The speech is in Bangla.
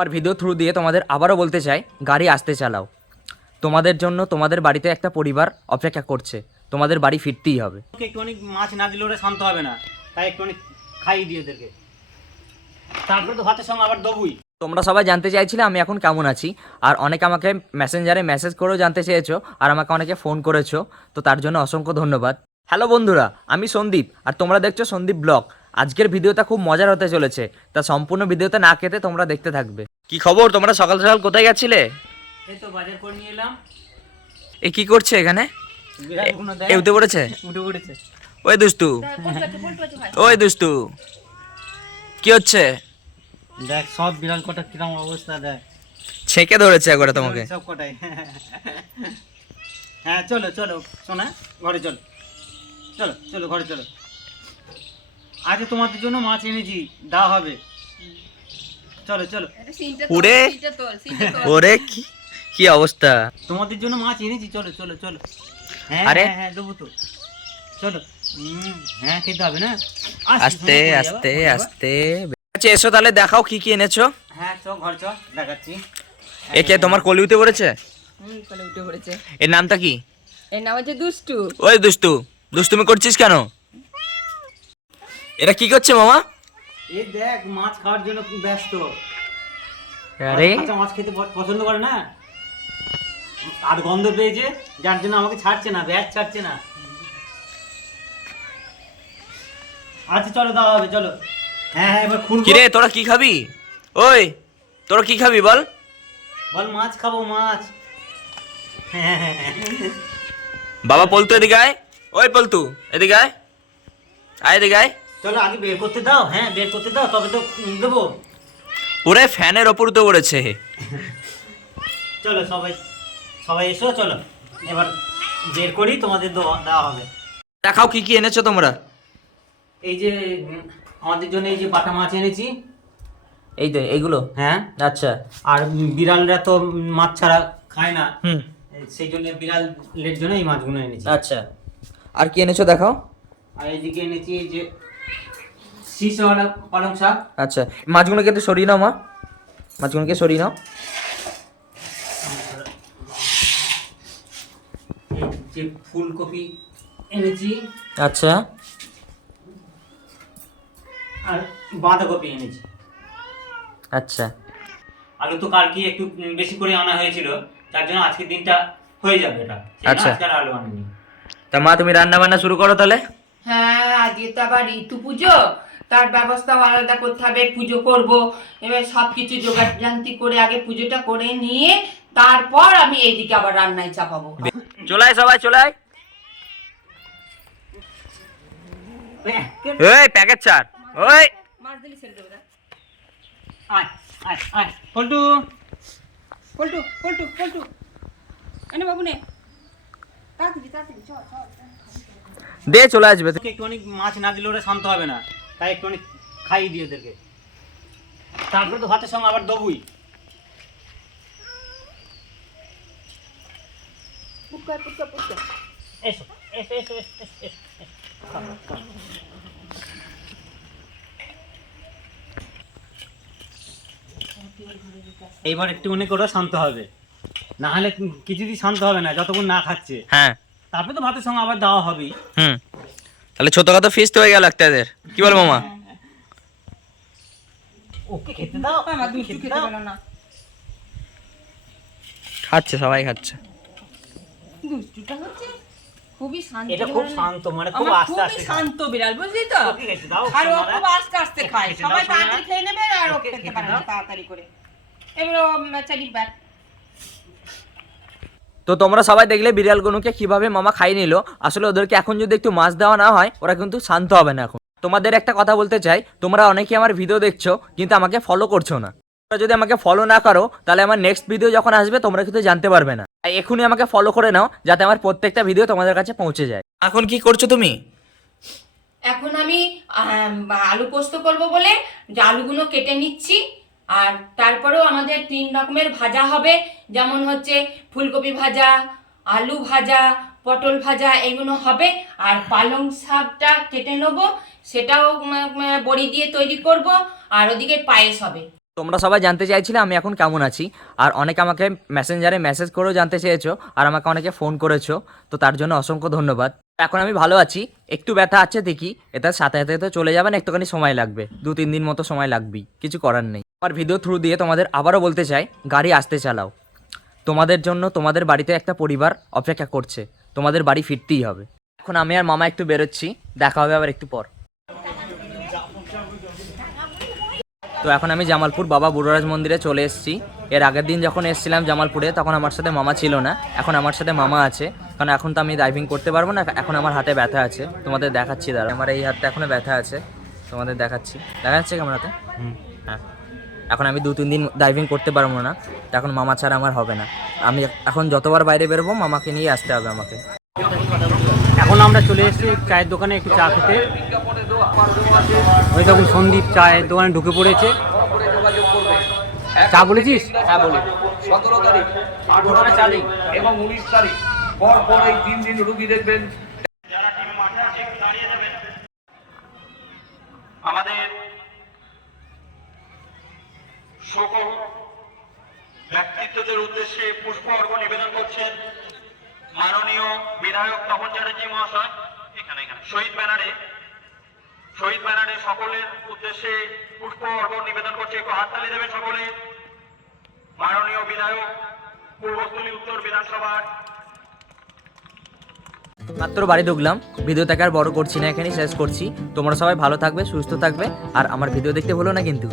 আমার ভিডিও থ্রু দিয়ে তোমাদের আবারও বলতে চাই গাড়ি আসতে চালাও। তোমাদের জন্য তোমাদের বাড়িতে একটা পরিবার অপেক্ষা করছে। তোমাদের বাড়ি ফিরতেই হবে। একটুখানি মাছ না দিলে ওরা শান্ত হবে না। তাই একটুখানি খাইয়ে দিয়ে ওদেরকে। তারপরে তো ভাতের সঙ্গে আবার দেবুই। তোমরা সবাই জানতে চাইছিলে আমি এখন কেমন আছি আর অনেকে আমাকে মেসেঞ্জারে মেসেজ করেও জানতে চেয়েছো আর আমাকে অনেকে ফোন করেছ তো তার জন্য অসংখ্য ধন্যবাদ। হ্যালো বন্ধুরা আমি সন্দীপ আর তোমরা দেখছ সন্দীপ ব্লগ। আজকের ভিডিওটা খুব মজার হতে চলেছে তা সম্পূর্ণ ভিডিওতে না কেটে তোমরা দেখতে থাকবে। কি খবর? তোমরা সকাল সকাল কোথায় গেছিলে? এই তো বাজার করে নিয়ে এলাম। এ কি করছে এখানে? এ উঠে পড়েছে? উঠে পড়েছে। ওই দুষ্টু। ওই দুষ্টু। কি হচ্ছে? দেখ সব বিড়াল কটা কিরম অবস্থা দেখ। ছেঁকে ধরেছে একবারে তোমাকে। সব কটাই। হ্যাঁ চলো চলো সোনা ঘরে চলো। চলো চলো ঘরে চলো। আজ তোমাদের জন্য মাছ এনেছি দা হবে। চলো চলো। পুরে ওরে? কি কি অবস্থা? তোমাদের জন্য মাছ এনেছি চলো চলো চলো। হ্যাঁ আরে? হ্যাঁ, হ্যাঁ দেবো তো। চলো। হ্যাঁ খেতে হবে না? আস্তে আস্তে আস্তে। আচ্ছা এসো তাহলে দেখাও কি কি এনেছো। হ্যাঁ চ ঘর চ দেখাচ্ছি। একে তোমার কলি উঠে পড়েছে? হুম তাহলে উঠে পড়েছে। এর নামটা কি? এর নাম হচ্ছে দুষ্টু। ওই দুষ্টু। দুষ্টুমি করছিস কেন? এটা কি করছে মামা? এই দেখ মাছ খাওয়ার জন্য খুব ব্যস্ত আরে কাঁচা মাছ খেতে পছন্দ করে না? আর গন্ধ পেয়েছে যার জন্য আমাকে ছাড়ছে না ব্যাগ ছাড়ছে না। আচ্ছা চলো দাও হবে চলো। হ্যাঁ হ্যাঁ এবার খুলবো। কিরে তোরা কি খাবি? ওই তোরা কি খাবি বল? বল মাছ খাব মাছ। হ্যাঁ হ্যাঁ হ্যাঁ বাবা পলতু এদিকে আয়। ওই পলতু এদিকে আয়। আয় এদিকে আয়। চলো আগে বের করতে দাও হ্যাঁ বের করতে দাও তবে তো দেবো। ওরে ফ্যানের ওপর উঠে পড়েছে চলো সবাই সবাই এসো চলো। এবার বের করি তোমাদের দেওয়া হবে। দেখাও কি কি এনেছো তোমরা। এই যে আমাদের জন্য এই যে বাটা মাছ এনেছি। এই তো এইগুলো? হ্যাঁ। আচ্ছা। আর বিড়ালরা তো মাছ ছাড়া খায় না। হুম। সেই জন্য বিড়ালের জন্য এই মাছগুলো এনেছি। আচ্ছা। আর কি এনেছো দেখাও। আর এইদিকে এনেছি এই যে শীষওয়ালা পালং শাক আচ্ছা মাছগুলোকে একটু সরিয়ে নাও মা। মাছগুলোকে সরিয়ে নাও। যে ফুলকপি এনেছি। আচ্ছা। আর বাঁধাকপি এনেছি। আচ্ছা। আলু তো কালকে একটু বেশি করে আনা হয়েছিল তার জন্য আজকের দিনটা হয়ে যাবে এটা। আচ্ছা। আজকে আলু আনিনি। তা মা তুমি রান্না বান্না শুরু করো তাহলে। হ্যাঁ আজকে তো আবার ঋতু পুজো। তার ব্যবস্থা আলাদা করতে হবে পুজো করব। এবার সব কিছু জোগাড় জান্তি করে আগে পুজোটা করে নিয়ে তারপর আমি এইদিকে আবার রান্নায় চাপাবো। চলাই সবাই চলাই এই প্যাকেট চার ওই। দিলি ছেড়ে দেবো আয় আয় আয়। পল্টু। পল্টু পল্টু পল্টু। এনে বাবু নে। তাড়াতাড়ি তাড়াতাড়ি চল চল দে চলে আসবে। একটুখানি মাছ না দিলে ওরা শান্ত হবে না। তাই একটুখানি খাইয়ে দিই ওদেরকে। তারপরে তো ভাতের সঙ্গে আবার দেবুই। এসো এসো এসো এসো এসো, এসো, এসো। খাও, খাও। একটুখানি করে শান্ত হবে। না হলে কিছুদিন শান্ত হবে না যতক্ষণ না খাচ্ছে। হ্যাঁ। তারপরে তো ভাতের সঙ্গে আবার দেওয়া হবেই। হুম। তাহলে ছোটখাটো ফিস্ট হয়ে গেল একটা এদের। কি বল মামা? ওকে খেতে দাও। আমার খেতে খেতে দাও। না। খাচ্ছে সবাই খাচ্ছে। দুষ্টুটা হচ্ছে। খুবই শান্ত এটা খুব শান্ত মানে খুব আস্তে আস্তে শান্ত বিড়াল বুঝলি তো? আর ও খুব আস্তে আস্তে খায়। সবাই তাড়াতাড়ি খেয়ে নেবে আর ও খেতে খেতে পারে তাড়াতাড়ি করে। এবার ও ব্যাট তো তোমরা সবাই দেখলে বিড়ালগুলোকে কীভাবে মামা খাই নিল। আসলে ওদেরকে এখন যদি একটু মাছ দেওয়া না হয় ওরা কিন্তু শান্ত হবে না এখন। তোমাদের একটা কথা বলতে চাই তোমরা অনেকে আমার ভিডিও দেখছ কিন্তু আমাকে ফলো করছ না। তোমরা যদি আমাকে ফলো না করো তাহলে আমার নেক্সট ভিডিও যখন আসবে তোমরা কিন্তু জানতে পারবে না। তাই এখনই আমাকে ফলো করে নাও যাতে আমার প্রত্যেকটা ভিডিও তোমাদের কাছে পৌঁছে যায়। এখন কি করছ তুমি? এখন আমি আলু পোস্ত করব বলে আলুগুলো কেটে নিচ্ছি। আর তারপরেও আমাদের তিন রকমের ভাজা হবে। যেমন হচ্ছে ফুলকপি ভাজা, আলু ভাজা, পটল ভাজা, এগুলো হবে। আর পালং শাকটা কেটে নেব, সেটাও বড়ি দিয়ে তৈরি করব, আর ওদিকে পায়েস হবে। তোমরা সবাই জানতে চাইছিলে আমি এখন কেমন আছি, আর অনেকে আমাকে মেসেঞ্জারে মেসেজ করেও জানতে চেয়েছো, আর আমাকে অনেকে ফোন করেছ, তো তার জন্য অসংখ্য ধন্যবাদ। এখন আমি ভালো আছি। একটু ব্যথা আছে দেখি। এটার সাথে সাথে তো চলে যাবে না, একটুখানি সময় লাগবে। দু তিন দিন মতো সময় লাগবেই, কিছু করার নেই। আমার ভিডিও থ্রু দিয়ে তোমাদের আবারও বলতে চাই, গাড়ি আসতে চালাও। তোমাদের জন্য তোমাদের বাড়িতে একটা পরিবার অপেক্ষা করছে। তোমাদের বাড়ি ফিরতেই হবে। এখন আমি আর মামা একটু বেরোচ্ছি, দেখা হবে আবার একটু পর। তো এখন আমি জামালপুর বাবা বুড়োরাজ মন্দিরে চলে এসেছি। এর আগের দিন যখন এসেছিলাম জামালপুরে, তখন আমার সাথে মামা ছিল না। এখন আমার সাথে মামা আছে। কারণ এখন তো আমি ড্রাইভিং করতে পারব না এখন আমার হাতে ব্যথা আছে। তোমাদের দেখাচ্ছি দাঁড়া আমার এই হাতটা এখনও ব্যথা আছে। তোমাদের দেখাচ্ছি। দেখা যাচ্ছে ক্যামেরাতে? হ্যাঁ। এখন আমি দু তিন দিন ড্রাইভিং করতে পারব না। তো এখন মামা ছাড়া আমার হবে না। আমি এখন যতবার বাইরে বেরোবো মামাকে নিয়ে আসতে হবে আমাকে। এখন আমরা চলে এসেছি চায়ের দোকানে একটু চা খেতে। ওই তখন সন্দীপ চায়ের দোকানে ঢুকে পড়েছে। চা বলেছিস? হ্যাঁ বলি। সতেরো তারিখ। আঠারো তারিখ। এবং উনিশ তারিখ। পর পর এই তিন দিন রুগী দেখবেন। আমাদের সকল ব্যক্তিত্বদের উদ্দেশ্যে পুষ্প অর্ঘ নিবেদন করছেন মাননীয় বিধায়ক তপন চ্যাটার্জি মহাশয়। এখানে এখানে। শহীদ ব্যানারে। শহীদ ব্যানারে সকলের উদ্দেশ্যে পুষ্প অর্ঘ নিবেদন করছে। একটু হাততালি দেবেন সকলে। মাননীয় বিধায়ক, পূর্বস্থলী উত্তর বিধানসভার মাত্র বাড়ি ঢুকলাম ভিডিওটাকে আর বড় করছি না, এখানেই শেষ করছি। তোমরা সবাই ভালো থাকবে, সুস্থ থাকবে, আর আমার ভিডিও দেখতে ভুলো না কিন্তু।